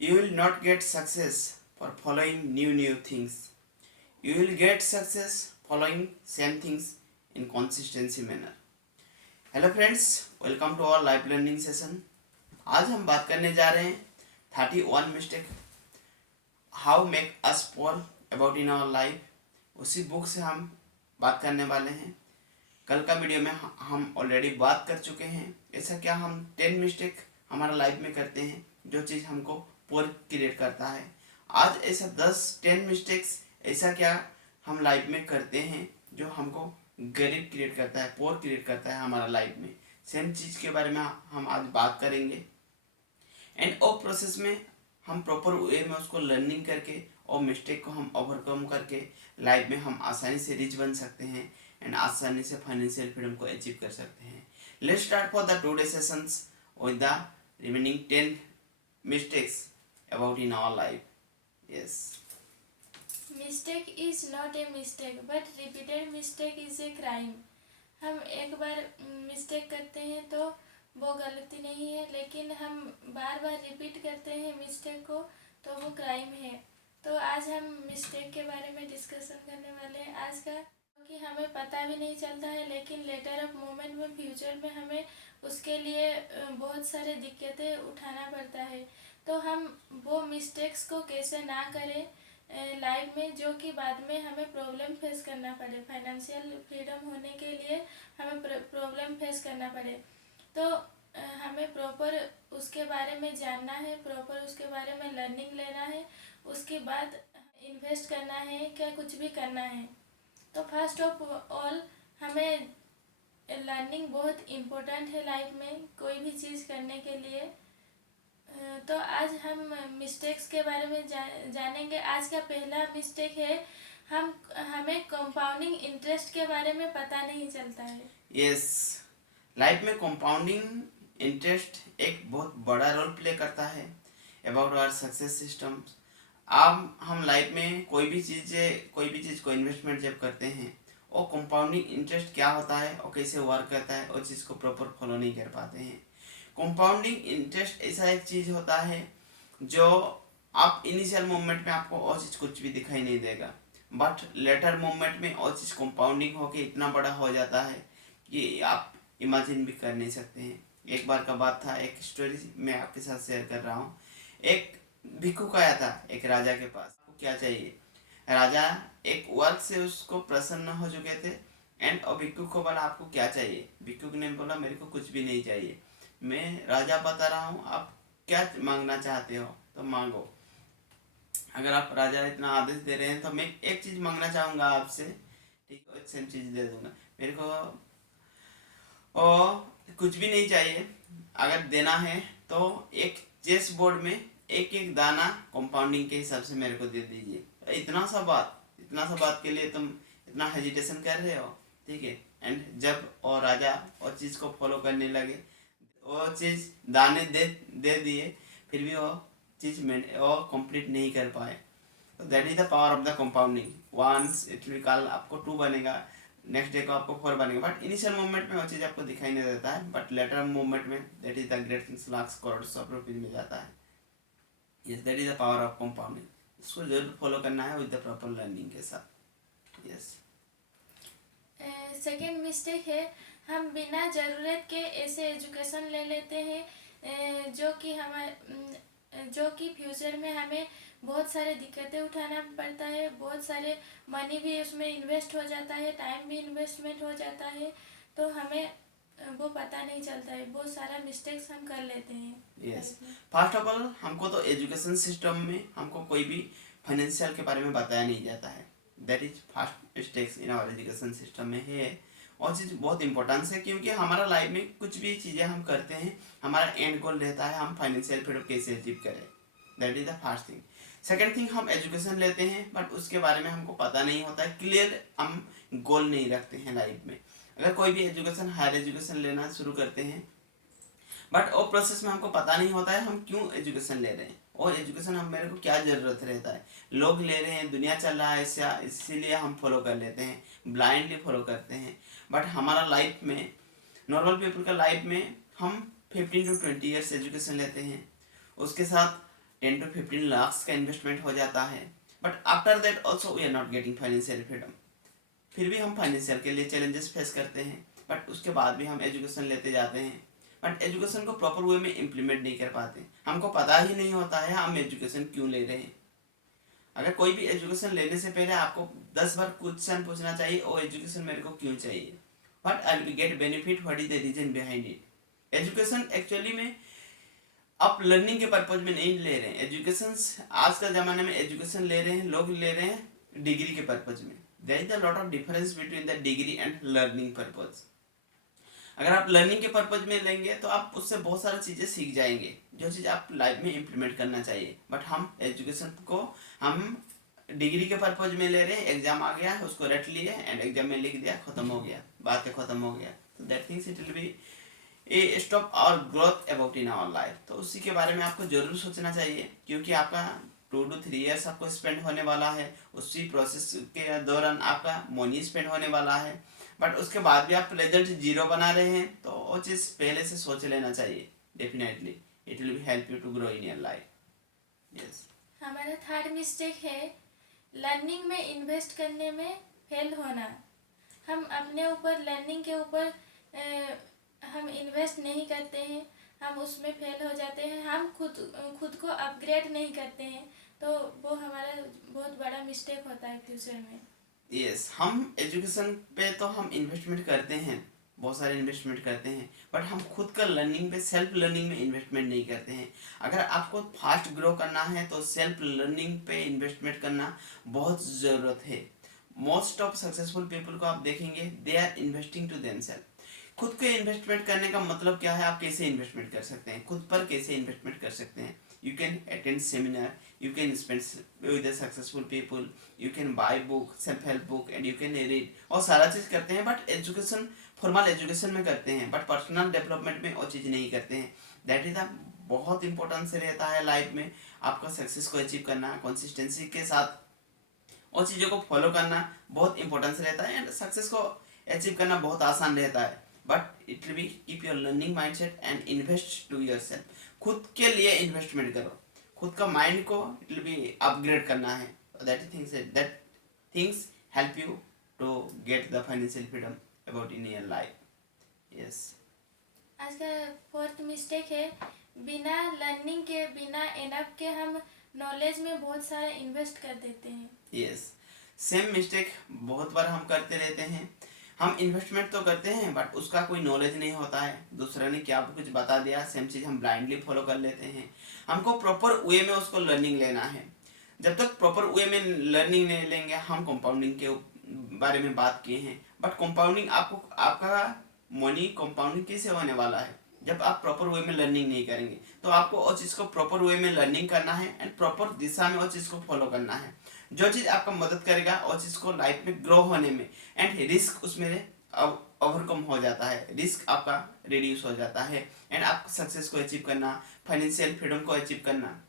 You will not get success for following new things. You will get success following same things in consistency manner. Hello friends, welcome to our live learning session. आज हम बात करने जा रहे हैं 31 mistake how make us poor about in our life. उसी book से हम बात करने वाले हैं। कल का वीडियो में हम ऑलरेडी बात कर चुके हैं ऐसा क्या हम 10 मिस्टेक हमारा लाइफ में करते हैं जो चीज़ हमको पुअर क्रिएट करता है। आज ऐसा 10 मिस्टेक्स ऐसा क्या हम लाइफ में करते हैं जो हमको गरीब क्रिएट करता है, पुअर क्रिएट करता है हमारा लाइफ में। सेम चीज़ के बारे में हम आज बात करेंगे एंड और प्रोसेस में हम प्रॉपर वे में उसको लर्निंग करके और मिस्टेक को हम ओवरकम करके लाइफ में हम आसानी से रिच बन सकते हैं एंड आसानी से फाइनेंशियल फ्रीडम को अचीव कर सकते हैं। Let's start for the today sessions with the remaining 10 mistakes about in our life. Yes. Mistake is not a mistake but repeated mistake is a crime. हम एक बार मिस्टेक करते हैं तो वो गलती नहीं है, लेकिन हम बार बार रिपीट करते हैं मिस्टेक को तो वो क्राइम है। तो आज हम मिस्टेक के बारे में डिस्कशन करने वाले हैं आज का, क्योंकि हमें पता भी नहीं चलता है, लेकिन लेटर ऑफ मोमेंट में फ्यूचर में हमें उसके लिए बहुत सारे दिक्कतें उठाना पड़ता है। तो हम वो मिस्टेक्स को कैसे ना करें लाइफ में, जो कि बाद में हमें प्रॉब्लम फेस करना पड़े, फाइनेंशियल फ्रीडम होने के लिए हमें प्रॉब्लम फेस करना पड़े। तो हमें प्रॉपर उसके बारे में जानना है, प्रॉपर उसके बारे में लर्निंग लेना है, उसके बाद इन्वेस्ट करना है, क्या कुछ भी करना है। तो फर्स्ट ऑफ ऑल हमें लर्निंग बहुत इम्पोर्टेंट है लाइफ में, कोई भी चीज़ करने के लिए। तो आज हम मिस्टेक्स के बारे में जानेंगे। आज का पहला मिस्टेक है हमें कंपाउंडिंग इंटरेस्ट के बारे में पता नहीं चलता है। यस, लाइफ में कंपाउंडिंग इंटरेस्ट एक बहुत बड़ा रोल प्ले करता है अबाउट आवर सक्सेस सिस्टम्स। अब हम लाइफ में कोई भी चीज़ को इन्वेस्टमेंट जब करते हैं और कंपाउंडिंग इंटरेस्ट क्या होता है और कैसे वर्क करता है और चीज़ को प्रॉपर फॉलो नहीं कर पाते हैं। कंपाउंडिंग इंटरेस्ट ऐसा एक चीज़ होता है जो आप इनिशियल मोमेंट में आपको और चीज़ कुछ भी दिखाई नहीं देगा, बट लेटर मोमेंट में और चीज़ कंपाउंडिंग होके इतना बड़ा हो जाता है कि आप इमेजिन भी कर नहीं सकते हैं। एक बार का बात था, एक स्टोरी मैं आपके साथ शेयर कर रहा हूँ। एक भिक्षुक आया था एक राजा के पास। क्या चाहिए? राजा एक वर्क से उसको प्रसन्न हो चुके थे एंड और भिक्षुक को बोला आपको क्या चाहिए? भिक्षुक ने बोला मेरे को कुछ भी नहीं चाहिए, मैं राजा बता रहा हूँ, आप क्या मांगना चाहते हो तो मांगो। अगर आप राजा इतना आदेश दे रहे हैं तो मैं एक चीज़ मांगना चाहूँगा आपसे, ठीक है, सेम चीज़ दे दूंगा। मेरे को कुछ भी नहीं चाहिए, अगर देना है तो एक चेस बोर्ड में एक एक दाना कंपाउंडिंग के हिसाब से मेरे को दे दीजिए। इतना सा बात के लिए तुम इतना हेजिटेशन कर रहे हो, ठीक है। एंड जब और राजा और चीज़ को फॉलो करने लगे, वो चीज़ दाने दे दिए, फिर भी वो चीज़ वो कंप्लीट नहीं कर पाए। तो that is the power of the compounding. Once it will कल आपको 2 बनेगा, नेक्स्ट डे को आपको 4 बनेगा, बट इनिशियल मोमेंट में वो चीज़ आपको दिखाई नहीं देता है, बट लेटर मोमेंट में that is the great things lakhs crore of rupees में जाता है। Yes, that is the power of compounding. इसको जरूर फॉलो करना है विद द प्रॉपर लर्निंग के साथ। यस। सेकेंड मिस्टेक है हम बिना ज़रूरत के ऐसे एजुकेशन ले लेते हैं जो कि फ्यूचर में हमें बहुत सारे दिक्कतें उठाना पड़ता है, बहुत सारे मनी भी उसमें इन्वेस्ट हो जाता है, टाइम भी इन्वेस्टमेंट हो जाता है, तो हमें वो पता नहीं चलता है, बहुत सारा मिस्टेक्स हम कर लेते हैं। यस, फर्स्ट ऑफ ऑल हमको तो एजुकेशन सिस्टम में हमको कोई भी फाइनेंशियल के बारे में बताया नहीं जाता है। That is first mistakes in our education system में है, और चीज़ बहुत इंपॉर्टेंस है क्योंकि हमारा लाइफ में कुछ भी चीज़ें हम करते हैं, हमारा एंड गोल रहता है हम फाइनेंशियल फ्रीडम कैसे अचीव करें। That is the first thing. Second thing, हम एजुकेशन लेते हैं बट उसके बारे में हमको पता नहीं होता है, क्लियर हम गोल नहीं रखते हैं लाइफ में। अगर कोई भी एजुकेशन, हायर एजुकेशन लेना शुरू करते हैं बट वो प्रोसेस में हमको पता नहीं होता है हम क्यों एजुकेशन ले रहे हैं और एजुकेशन हम मेरे को क्या ज़रूरत रहता है। लोग ले रहे हैं, दुनिया चल रहा है ऐसा, इसीलिए हम फॉलो कर लेते हैं, ब्लाइंडली फॉलो करते हैं। बट हमारा लाइफ में, नॉर्मल पीपल का लाइफ में हम 15 to 20 ईयर्स एजुकेशन लेते हैं, उसके साथ 10 to 15 लाख का इन्वेस्टमेंट हो जाता है, but after that also we are not getting financial freedom. फिर भी हम फाइनेंशियल के लिए चैलेंजेस फेस करते हैं, बट उसके बाद भी हम एजुकेशन लेते जाते हैं, बट एजुकेशन को प्रॉपर वे में इम्प्लीमेंट नहीं कर पाते। हमको पता ही नहीं होता है हम एजुकेशन क्यों ले रहे हैं। अगर कोई भी एजुकेशन लेने से पहले आपको 10 बार क्वेश्चन पूछना चाहिए, ओ एजुकेशन मेरे को क्यों चाहिए, what I will get benefit, what is the reason behind it. Education actually में आप लर्निंग के पर्पज में नहीं ले रहे हैं। एजुकेशन आज का ज़माने में एजुकेशन ले रहे हैं, लोग ले रहे हैं डिग्री के पर्पज में। There is a lot of difference between the degree and learning purpose. अगर आप लर्निंग के पर्पज में लेंगे तो आप उससे बहुत सारी चीज़ें सीख जाएंगे, जो चीज़ आप लाइफ में इम्प्लीमेंट करना चाहिए। बट हम एजुकेशन को हम डिग्री के पर्पज में ले रहे हैं, एग्जाम आ गया उसको रट लिए एंड एग्जाम में लिख दिया, खत्म हो गया, बातें खत्म हो गया। तो that things it will be a stop और growth about in our life. तो उसी के बारे में आपको जरूर सोचना चाहिए, क्योंकि आपका 2 to 3 ईयर्स आपको स्पेंड होने वाला है। उसी प्रोसेस के दौरान आपका मनी स्पेंड होने वाला है, बट उसके बाद भी आप रिजल्ट जीरो बना रहे हैं, तो वो चीज़ पहले से सोच लेना चाहिए। Definitely it will help you to grow in your life. Yes, हमारा थर्ड मिस्टेक है लर्निंग में इन्वेस्ट करने में फेल होना। हम अपने ऊपर लर्निंग के ऊपर हम इन्वेस्ट नहीं करते हैं, हम उसमें फेल हो जाते हैं, हम खुद को अपग्रेड नहीं करते हैं, तो वो हमारा बहुत बड़ा मिस्टेक होता है फ्यूचर में। यस, हम एजुकेशन पे तो हम इन्वेस्टमेंट करते हैं, बहुत सारे इन्वेस्टमेंट करते हैं, बट हम खुद का लर्निंग पे, सेल्फ लर्निंग में इन्वेस्टमेंट नहीं करते हैं। अगर आपको फास्ट ग्रो करना है तो सेल्फ लर्निंग पे इन्वेस्टमेंट करना बहुत ज़रूरत है। मोस्ट ऑफ सक्सेसफुल पीपल को आप देखेंगे, they are investing to themselves. खुद के इन्वेस्टमेंट करने का मतलब क्या है, आप कैसे इन्वेस्टमेंट कर सकते हैं, खुद पर कैसे इन्वेस्टमेंट कर सकते हैं। You can attend seminar, you can spend with the successful people, you can buy book, self help book and you can read, और सारा चीज़ करते हैं, बट एजुकेशन फॉर्मल एजुकेशन में करते हैं, बट पर्सनल डेवलपमेंट में वो चीज़ नहीं करते हैं। दैट इज अ बहुत इंपॉर्टेंस रहता है लाइफ में, आपका सक्सेस को अचीव करना, कंसिस्टेंसी के साथ वो चीज़ों को फॉलो करना बहुत इंपॉर्टेंस रहता है, एंड सक्सेस को अचीव करना बहुत आसान रहता है। But it will be keep your learning mindset and invest to your self. खुद के लिए इन्वेस्टमेंट करो, खुद का माइंड को इट विल बी अपग्रेड करना है। That things help you to get the financial freedom about in your life. Yes, आज का फोर्थ मिस्टेक है बिना लर्निंग के, बिना एनफ के हम नॉलेज में बहुत सारा इन्वेस्ट कर देते हैं। यस, सेम मिस्टेक बहुत बार हम करते रहते हैं। हम इन्वेस्टमेंट तो करते हैं, बट उसका कोई नॉलेज नहीं होता है। दूसरा ने क्या कुछ बता दिया, सेम चीज़ हम ब्लाइंडली फॉलो कर लेते हैं। हमको प्रॉपर वे में उसको लर्निंग लेना है। जब तक प्रॉपर वे में लर्निंग नहीं लेंगे, हम कंपाउंडिंग के बारे में बात किए हैं, बट कंपाउंडिंग आपका मनी कंपाउंडिंग कैसे होने वाला है, जब आप प्रॉपर वे में लर्निंग नहीं करेंगे। तो आपको उस चीज़ को प्रॉपर वे में लर्निंग करना है एंड प्रॉपर दिशा में उस चीज़ को फॉलो करना है। जो चीज़ आपका मदद करेगा उस चीज़ को लाइफ में ग्रो होने में, एंड रिस्क उसमें ओवरकम हो जाता है, रिस्क आपका रिड्यूस हो जाता है, एंड आप सक्सेस को अचीव करना, फाइनेंशियल फ्रीडम को अचीव करना,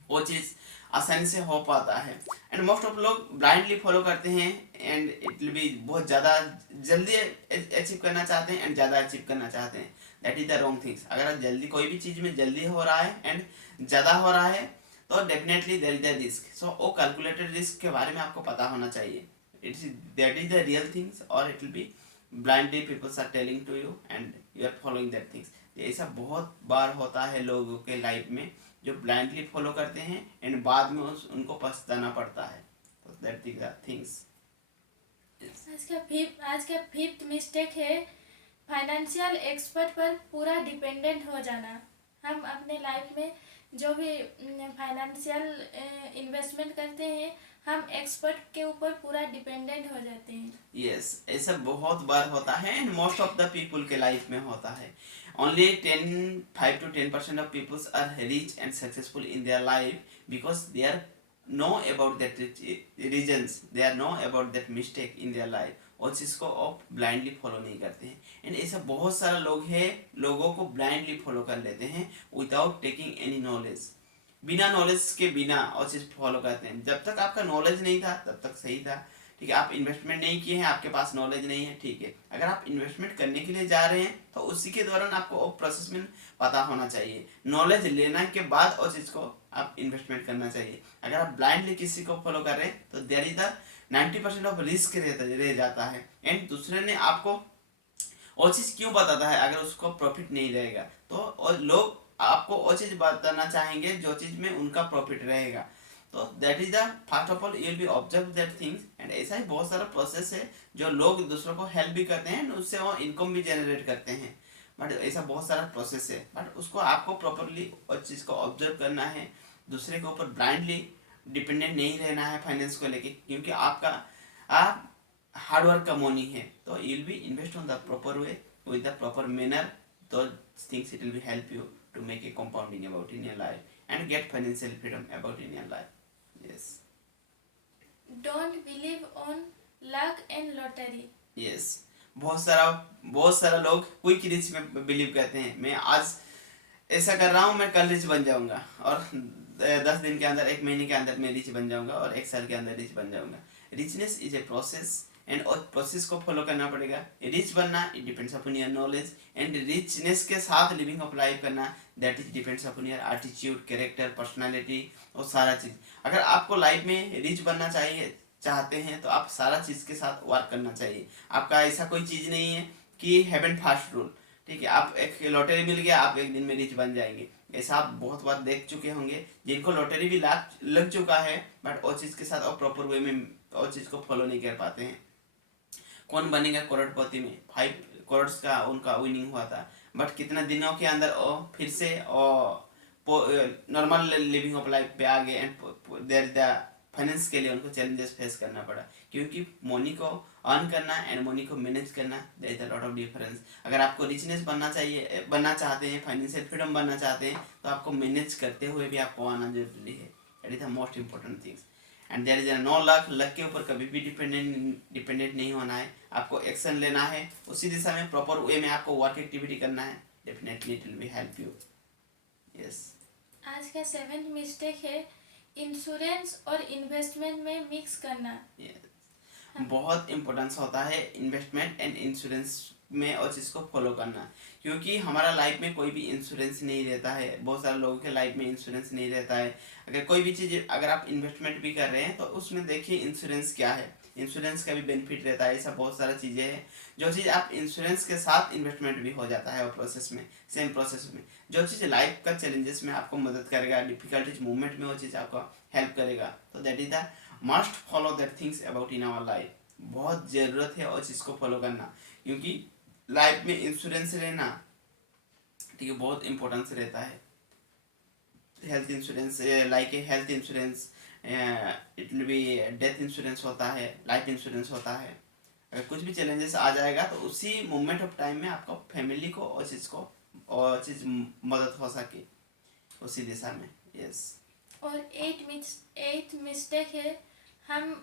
वो चीज़ आसानी से हो पाता है। एंड मोस्ट ऑफ लोग ब्लाइंडली फॉलो करते हैं, एंड इट विल बी बहुत ज़्यादा जल्दी अचीव करना चाहते हैं एंड ज़्यादा अचीव करना चाहते हैं। That is the wrong things. अगर जल्दी कोई भी चीज़ में जल्दी हो रहा है एंड ज़्यादा हो रहा है, तो definitely there is the risk. So वो कैलकुलेटेड रिस्क के बारे में आपको पता होना चाहिए। It is that is the real things, और it will be blindly peoples are telling to you and you are following that things. ऐसा बहुत बार होता है लोगों के लाइफ में, जो ब्लाइंडली फॉलो करते हैं एंड बाद में उनको पछताना पड़ता है। तो दैट इज द थिंग्स। आज का फिफ्थ मिस्टेक है फाइनेंशियल एक्सपर्ट पर पूरा डिपेंडेंट हो जाना। हम अपने लाइफ में जो भी फाइनेंशियल इन्वेस्टमेंट करते हैं, हम एक्सपर्ट के ऊपर पूरा डिपेंडेंट हो जाते हैं। यस, ऐसा बहुत बार होता है and most of the people के लाइफ में होता है। Only 5 to 10% of peoples are rich and successful in their life because they are know about that reasons, they are know about that mistake in their life. और जिसको आप blindly follow नहीं करते हैं, एंड ऐसा बहुत सारा लोग हैं, लोगों को ब्लाइंडली फॉलो कर लेते हैं विदाउट टेकिंग एनी नॉलेज। बिना नॉलेज के बिना और चीज़ फॉलो करते हैं। जब तक आपका नॉलेज नहीं था तब तक सही था, ठीक है, आप इन्वेस्टमेंट नहीं किए हैं, आपके पास नॉलेज नहीं है, ठीक है। अगर आप इन्वेस्टमेंट करने के लिए जा रहे हैं तो उसी के दौरान आपको वो प्रोसेस में पता होना चाहिए, नॉलेज लेना के बाद उस चीज़ को आप इन्वेस्टमेंट करना चाहिए। अगर आप ब्लाइंडली किसी को फॉलो कर रहे हैं तो there is the 90% of risk रह जाता है। एंड दूसरे ने आपको वो चीज़ क्यों बताता है अगर उसको प्रॉफिट नहीं रहेगा, तो और लोग आपको वो चीज़ बताना चाहेंगे जो चीज़ में उनका प्रॉफिट रहेगा। तो that is the first of all you will be observe that things. And ऐसा ही बहुत सारा प्रोसेस है जो लोग दूसरों को हेल्प भी करते हैं, उससे वो इनकम भी जनरेट करते हैं। बट ऐसा बहुत सारा प्रोसेस है, बट उसको आपको प्रॉपरली उस चीज़ को ऑब्जर्व करना है, दूसरे के ऊपर ब्लाइंडली डिपेंडेंट नहीं रहना है फाइनेंस को लेके, क्योंकि आप हार्ड वर्क का मनी है। तो you will be invest on the proper way with the proper manner. Those things it will be help you to make a compounding about in your life and get financial freedom about in your life. Yes. Don't believe on luck and lottery. Yes. बहुत सारा लोग quick rich में believe करते हैं। मैं आज ऐसा कर रहा हूँ, मैं कल रिच बन जाऊंगा, और 10 दिन के अंदर, 1 महीने के अंदर मैं रिच बन जाऊंगा, और 1 साल के अंदर रिच बन जाऊंगा। Richness is a process and और प्रोसेस को फॉलो करना पड़ेगा। रिच बनना it depends upon your knowledge, and richness के साथ लिविंग ऑफ लाइफ करना that is depends upon your attitude, character, personality और सारा चीज़। अगर आपको लाइफ में रिच बनना चाहते हैं तो आप सारा चीज़ के साथ वर्क करना चाहिए। आपका ऐसा कोई चीज़ नहीं है कि हेवन फास्ट रूल, ठीक है, आप एक लॉटरी मिल गया आप एक दिन में रिच बन जाएंगे। ऐसा आप बहुत बार देख चुके होंगे जिनको लॉटरी भी लग चुका है, बट वो चीज़ के साथ और प्रॉपर वे में वो चीज़ को फॉलो नहीं कर पाते हैं। कौन बनेगा करोड़पति में, 5 करोड़ का उनका विनिंग हुआ था, बट कितना दिनों के अंदर वो फिर से नॉर्मल लिविंग ऑफ लाइफ पे आ गए। एंड देयर द फाइनेंस के लिए उनको चैलेंजेस फेस करना पड़ा, क्योंकि मनी को अर्न करना एंड मनी को मैनेज करना there is a lot of difference. अगर आपको रिचनेस बनना चाहते हैं, फाइनेंशियल फ्रीडम बनना चाहते हैं, तो आपको मैनेज करते हुए भी आपको आना जरूरी है। That is the most important things. And there is no luck के ऊपर कभी भी डिपेंडेंट नहीं होना है। आपको एक्शन लेना है, उसी दिशा में प्रॉपर वे में आपको वर्क एक्टिविटी करना है, definitely it will B help you. Yes. आज का 7th मिस्टेक है इंश्योरेंस और इन्वेस्टमेंट में मिक्स करना। बहुत इम्पोर्टेंस होता है इन्वेस्टमेंट एंड इंश्योरेंस में और चीज़ को फॉलो करना, क्योंकि हमारा लाइफ में कोई भी इंश्योरेंस नहीं रहता है। बहुत सारे लोगों के लाइफ में इंश्योरेंस नहीं रहता है। अगर कोई भी चीज़, अगर आप इन्वेस्टमेंट भी कर रहे हैं तो उसमें देखिए इंश्योरेंस क्या है, इंश्योरेंस का भी बेनिफिट रहता है। ऐसा बहुत सारा चीज़ें हैं जो चीज़ आप इंश्योरेंस के साथ इन्वेस्टमेंट भी हो जाता है और प्रोसेस में, सेम प्रोसेस में, जो चीज़ लाइफ का चैलेंजेस में आपको मदद करेगा, डिफिकल्टीज मूवमेंट में वो चीज़ आपको हेल्प करेगा। तो that is the must follow that things about in our life. बहुत ज़रूरत है और चीज़ को फॉलो करना, क्योंकि लाइफ में इंश्योरेंस लेना, ठीक है, बहुत इंपॉर्टेंस रहता है। Health insurance, like a health insurance, it will B death insurance होता है, लाइफ इंश्योरेंस होता है। अगर कुछ भी चैलेंजेस आ जाएगा तो उसी मोमेंट ऑफ टाइम में आपको फैमिली को और चीज़ मदद हो सके उसी दिशा में। यस। और 8th मिस्टेक है हम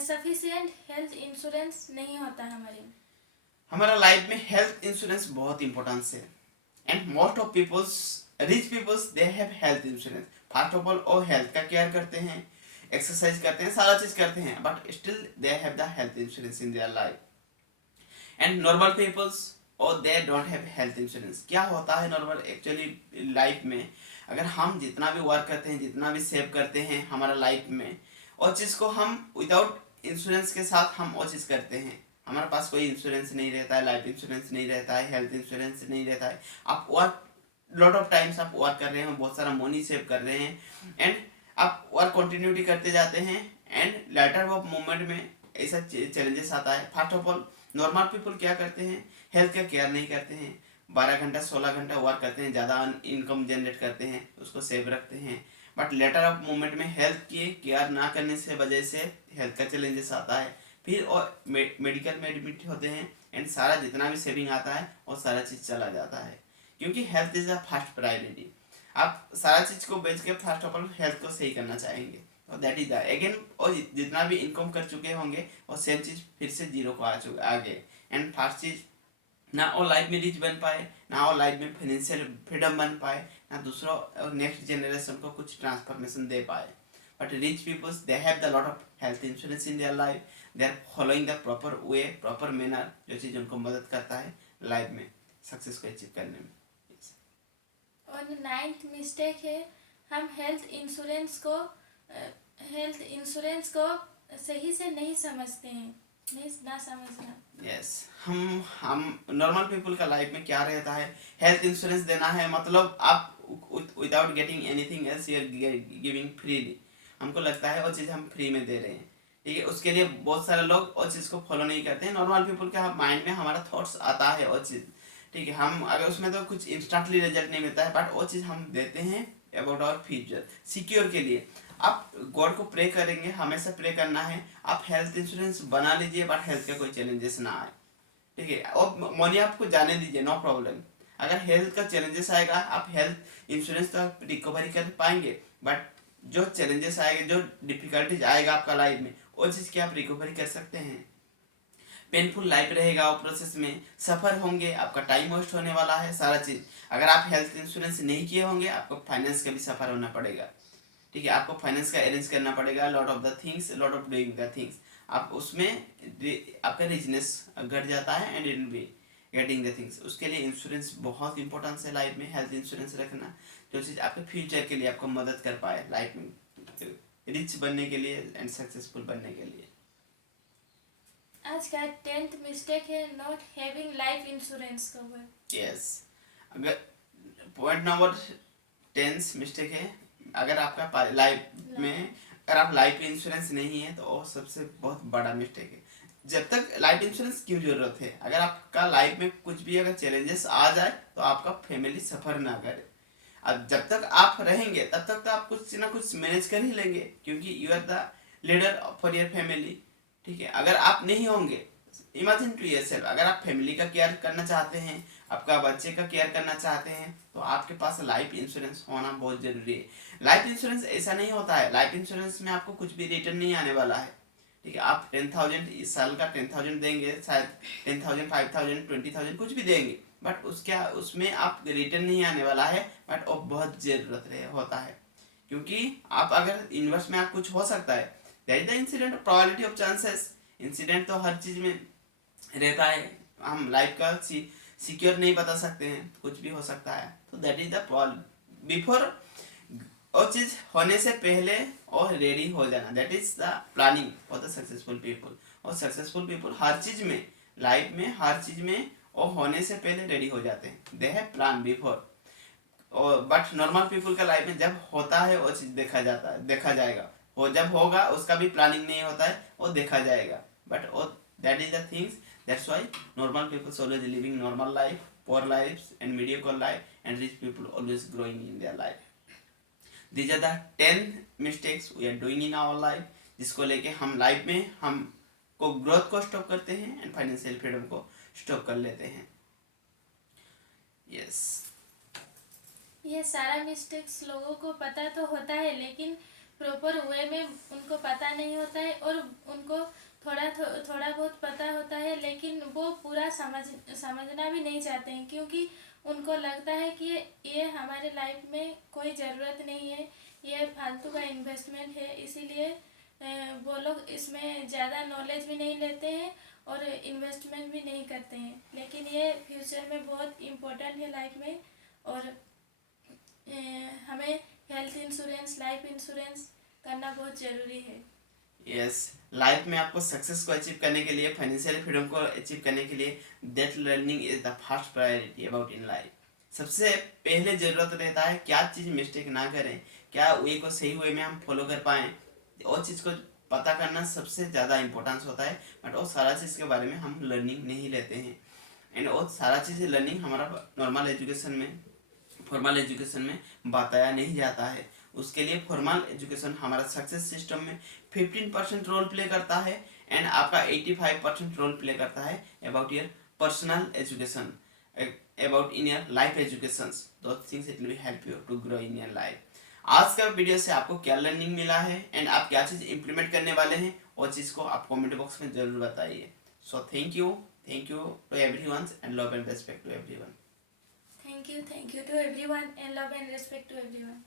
सफिशिएंट हेल्थ इंश्योरेंस नहीं होता हमारा लाइफ में हेल्थ इंश्योरेंस बहुत इंपॉर्टेंस है। And most of peoples, rich peoples, they have health insurance. First of all वो हेल्थ का केयर करते हैं, एक्सरसाइज करते हैं, सारा चीज करते हैं, but still they have the health insurance in their life. And normal peoples और they don't have health insurance. क्या होता है नॉर्मल एक्चुअली लाइफ में, अगर हम जितना भी वर्क करते हैं, जितना भी सेव करते हैं हमारा लाइफ में, और चीज़ को हम विदाउट इंश्योरेंस के साथ हम वो चीज़ करते हैं, हमारे पास कोई इंश्योरेंस नहीं रहता है, लाइफ इंश्योरेंस नहीं रहता है, हेल्थ इंश्योरेंस नहीं रहता है। आप वर्क लॉट ऑफ टाइम्स आप वर्क कर रहे हैं, बहुत सारा मनी सेव कर रहे हैं, एंड आप वर्क कंटिन्यूटी करते जाते हैं, एंड लेटर ऑफ मोमेंट में ऐसा चैलेंजेस आता है। First of all normal people क्या करते हैं, हेल्थ का केयर नहीं करते हैं, 12 घंटा 16 घंटा वर्क करते हैं, ज़्यादा इनकम जनरेट करते हैं, उसको सेव रखते हैं, बट लेटर ऑफ मोमेंट में हेल्थ की केयर ना करने से वजह से हेल्थ का चैलेंजेस आता है, फिर और मेडिकल में एडमिट होते हैं, एंड सारा जितना भी सेविंग आता है वो सारा चीज़ चला जाता है, क्योंकि health is the first priority. आप सारा चीज़ को बेच के फर्स्ट ऑफ ऑल हेल्थ को सही करना चाहेंगे, और दैट इज द अगेन, और जितना भी इनकम कर चुके होंगे और सेम चीज़ फिर से जीरो को आ गए। एंड फर्स्ट चीज़, ना वो लाइफ में रिच बन पाए, ना वो लाइफ में फाइनेंशियल फ्रीडम बन पाए, ना दूसरा नेक्स्ट जनरेशन को कुछ ट्रांसफॉर्मेशन दे पाए। but rich people they have the lot of health insurance in their life. They are following the proper way, proper manner, जो चीज उनको मदद करता है लाइफ में सक्सेस को अचीव करने में. Yes. और 9th मिस्टेक है, हम हेल्थ इंश्योरेंस को सही से नहीं समझते हैं, ना समझना. यस हम नॉर्मल पीपल का लाइफ में क्या रहता है, हेल्थ इंश्योरेंस देना है मतलब आप without getting anything else you are giving freely. हमको लगता है वो चीज़ हम फ्री में दे रहे हैं, ठीक है. उसके लिए बहुत सारे लोग वो चीज़ को फॉलो नहीं करते हैं. नॉर्मल पीपल के माइंड में हमारा थॉट्स आता है वो चीज़, ठीक है. हम अगर उसमें तो कुछ इंस्टेंटली रिजल्ट नहीं मिलता है, बट वो चीज़ हम देते हैं अबाउट आवर फ्यूचर सिक्योर के लिए. आप गॉड को प्रे करेंगे, हमेशा प्रे करना है. आप हेल्थ इंश्योरेंस बना लीजिए बट हेल्थ का कोई चैलेंजेस ना आए, ठीक है. और मनी आपको जाने दीजिए, नो प्रॉब्लम. अगर हेल्थ का चैलेंजेस आएगा आप हेल्थ इंश्योरेंस तो आप रिकवरी कर पाएंगे, बट जो चैलेंजेस आएंगे, जो डिफिकल्टीज आएगा आपका लाइफ में, वो चीज़ की आप रिकवरी कर सकते हैं. पेनफुल लाइफ रहेगा वो प्रोसेस में, सफ़र होंगे, आपका टाइम वेस्ट होने वाला है सारा चीज़. अगर आप हेल्थ इंश्योरेंस नहीं किए होंगे आपको फाइनेंस का भी सफ़र होना पड़ेगा, ठीक है. आपको फाइनेंस का अरेंज करना पड़ेगा, lot of the things, lot of doing the things. आप उसमें आपका रिजनेस घट जाता है and in be getting the things. उसके लिए इंश्योरेंस बहुत इंपॉर्टेंस है लाइफ में. हेल्थ इंश्योरेंस रखना जो चीज़ आपके फ्यूचर के लिए आपको मदद कर पाए लाइफ में रिच बनने के लिए एंड सक्सेसफुल बनने के लिए. आज का 10th मिस्टेक है, not having life insurance cover. Yes, अगर पॉइंट नंबर 10 मिस्टेक है, अगर आपका लाइफ में अगर आप लाइफ इंश्योरेंस नहीं है तो वो सबसे बहुत बड़ा मिस्टेक है. जब तक लाइफ इंश्योरेंस क्यों जरूरत है, अगर आपका लाइफ में कुछ भी अगर चैलेंजेस आ जाए तो आपका फैमिली सफर ना करे. अब जब तक आप रहेंगे तब तक तो आप कुछ ना कुछ मैनेज कर ही लेंगे, क्योंकि you are the leader for your family, ठीक है. अगर आप नहीं होंगे, इमेजिन टू योरसेल्फ, अगर आप फैमिली का केयर करना चाहते हैं, आपका बच्चे का केयर करना चाहते हैं, तो आपके पास लाइफ इंश्योरेंस होना बहुत जरूरी है. लाइफ इंश्योरेंस ऐसा नहीं होता है, लाइफ इंश्योरेंस में आपको कुछ भी रिटर्न नहीं आने वाला है, ठीक है. आप 10,000 इस साल का 10,000 देंगे, शायद 10,000 5,000 20,000 कुछ भी देंगे, बट उसमें आप रिटर्न नहीं आने वाला है. बट वो बहुत जरूरत होता है, क्योंकि आप अगर इन्वेस्ट में आप कुछ हो सकता है, that is the incident probability of chances. Incident तो हर चीज में रहता है, हम लाइफ का सिक्योर नहीं बता सकते हैं, कुछ भी हो सकता है. तो that is the problem. Before वो चीज होने से पहले और रेडी हो जाना, that is the planning for the successful people. और सक्सेसफुल पीपल हर चीज में, लाइफ में हर चीज में वो होने से पहले रेडी हो जाते हैं. They have plan before. और बट नॉर्मल पीपल का लाइफ में जब होता है वो चीज देखा जाएगा. वो जब होगा उसका भी प्लानिंग नहीं होता है, वो देखा जाएगा. But that is the things. That's why normal people always living normal life, poor lives and mediocre life, and rich people always growing in their life. These are the 10 mistakes we are doing in our life, जिसको लेके हम life में हम को growth को stop करते हैं and financial freedom को स्टॉप कर लेते हैं. यस, ये सारा मिस्टेक्स लोगों को पता तो होता है, लेकिन प्रॉपर वे में उनको पता नहीं होता है, और उनको थोड़ा बहुत पता होता है, लेकिन वो पूरा समझना भी नहीं चाहते हैं, क्योंकि उनको लगता है कि ये हमारे लाइफ में कोई ज़रूरत नहीं है, ये फालतू का इन्वेस्टमेंट है. इसीलिए वो लोग इसमें ज़्यादा नॉलेज भी नहीं लेते हैं और इन्वेस्टमेंट भी नहीं करते हैं. लेकिन ये फ्यूचर में बहुत इम्पोर्टेंट है लाइफ में, और हमें हेल्थ इंश्योरेंस, लाइफ इंश्योरेंस करना बहुत ज़रूरी है. यस, लाइफ में आपको सक्सेस को अचीव करने के लिए, फाइनेंशियल फ्रीडम को अचीव करने के लिए, that learning is the first priority about in life. सबसे पहले जरूरत रहता है क्या चीज़ मिस्टेक ना करें, क्या वे को सही वे में हम फॉलो कर पाएँ, और चीज़ को पता करना सबसे ज़्यादा इंपॉर्टेंस होता है. बट वो सारा चीज़ के बारे में हम लर्निंग नहीं लेते हैं, एंड वो सारा चीज़ लर्निंग हमारा नॉर्मल एजुकेशन में, फॉर्मल एजुकेशन में बताया नहीं जाता है. उसके लिए फॉर्मल एजुकेशन हमारा सक्सेस सिस्टम में 15% रोल प्ले करता है, एंड आपका 85% रोल प्ले करता है about your personal education, about in your life education. दो things it will help you to grow in your life. आज का वीडियो से आपको क्या लर्निंग मिला है एंड आप क्या चीज़ इम्प्लीमेंट करने वाले हैं, वो चीज़ को आप कमेंट बॉक्स में जरूर बताइए. So thank you to everyone and love and respect to everyone. Thank you to everyone, and love and respect to everyone.